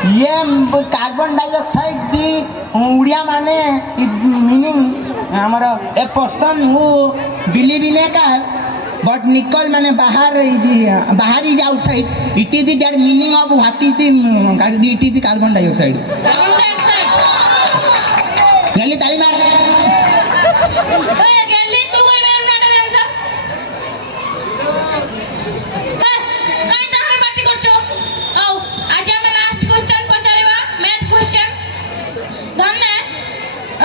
ये carbon dioxide दी उड़िया माने meaning हमर a person who believe in A car but nickel माने बाहर is outside it is that meaning of what is the it is carbon dioxide गली ताली मार ओए गली तू कोई बार नाटक आंसर बस काई ताहर बाटी करछो आओ आज हम लास्ट क्वेश्चन पचारिबा मैथ क्वेश्चन धन्ने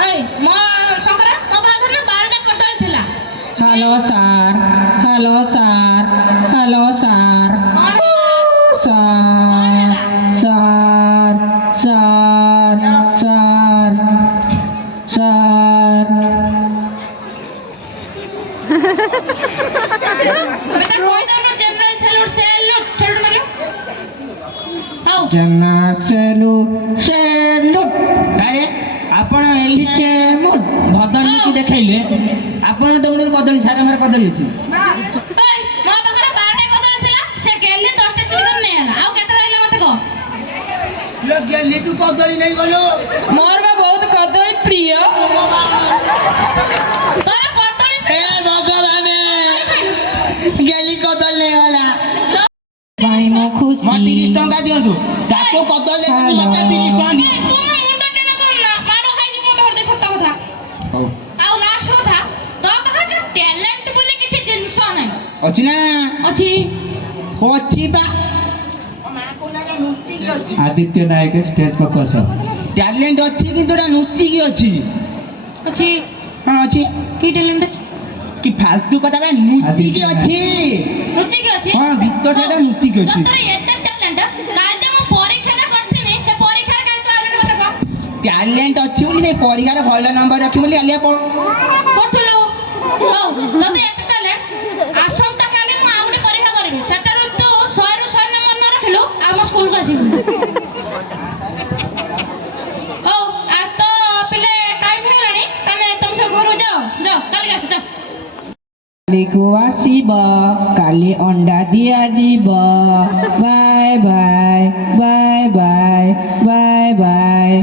ओए मो शंकरा मो भागर में 12टा कटल थिला hello sir hello sir hello sir sir sir sir sir बेटा कोई दोनों जनरल सैल्यूट सैल्यूट मारो आओ जनरल सैल्यूट अरे आपण एलिचे बदली की देखाइले आपण दौड़ बदली सारे हमर बदली छी ओए मो भागर 12टा कटल थिला से गेली 10टा चुरी कर नै आला आओ केते रहिला मते को लो गेली तू बदली नहीं गलो मोर बा बहुत कदली प्रिय तोरा कटली ए भगवान गेली कदल नहीं वाला भाई मो खुशी म 30 टका दियंतु ताको कदल ले मते 30 टका तू मुंडा टेना करला माडो खाइ मुंडा हरदे सत्ता कथा हो आओ लास्ट कथा तो भागर टैलेंट बोले किछि जिंस नै अछि ना अछि अछि बा मा को लगा नुची की अछि आदित्य नायक स्टेज पर कस टैलेंट अछि कि तोरा नुची की अछि अछि हां अछि की टैलेंट अछि कि फालतू कथा बा नुची की अछि नुची की अछि हां भीतर सेटा नुची की अछि तोरा एते टैलेंट काल जे मो परीक्षा करथिनी ते परीक्षा काल तो आलु मते को टैलेंट अछि बोली से परीक्षा रे भलो नंबर रखि बोली आलिया पढथलो हो नते एते टैलेंट आसंता काले मु आउडी परीक्षा करबी सेटार तो 100 रु 100 नंबर न रखिलो हम स्कूल को आसीबू हो आज तो पिले टाइम हो गलानी तने तुम सब घर जाओ जाओ काली आस जाओ काली को आसीब काली अंडा दिया जीव bye bye bye bye bye bye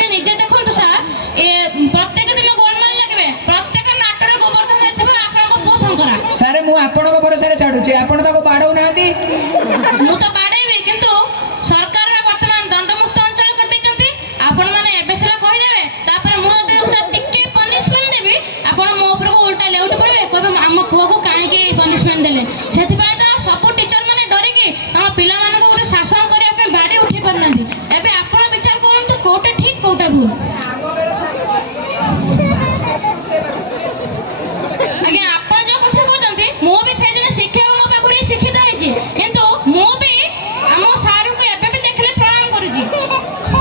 निजे देखंतु सर ए प्रत्येक दिन गोलमाल लागबे प्रत्येक नाटर गोवर्धन हेतबे आपण को पोषण करा सारे मु आपण को भरोसा रे छाडू छी आपण ताको बाडौ नांती मु तो बाडेबे किंतु सरकार रा वर्तमान दंडमुक्त अंचल कर दैचंती आपण माने एबे सेला कहि देबे तापर मु दे उटा टिके पनिशमेंट देबी आपण मो ऊपर को उल्टा लेउट पड़े कहबे हम पुआ को काहे के पनिशमेंट देले सेति पाए तो सब टीचर माने डरी के हम पिला माने को शासन करिया पे बाडी उठी परनांती एबे आपण विचार करंतु कोटे ठीक कोटे भूल आगे आपण जो कथा कहते मो भी से जने शिक्षक मो पाखुरी शिक्षित होइछि किंतु मो भी हम सारू को एबे भी देखले प्रणाम करूछि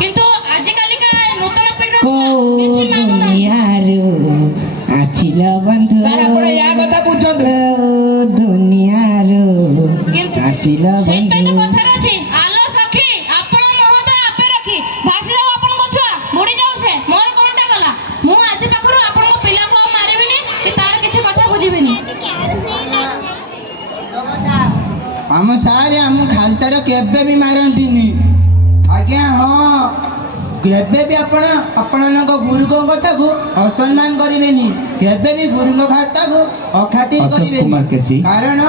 किंतु आज काली का नूतन पीढ़ी को दुनियारो आछिल बंधु सर आपण या कथा बुझंतु दुनियारो आछिल सेई पे तो बंधु कथा रहछि आलो सखी आपण महत आपे रखी भासी जाओ आपण को छुआ बुडी जाऊ से मोर कोनटा गला मु आज पाखरु आपण को पिला को मारिबिनी कि तार किछ कथा बुझिबिनी हम सारे हम खालतार केबे भी मारंतीनी आज्ञा हां केबे भी आपण गुरु को कथा को असम्मान करिवेनी केबे भी गुरु को खाता को अखातिर अशोक करिवेनी कुमार केसी कारण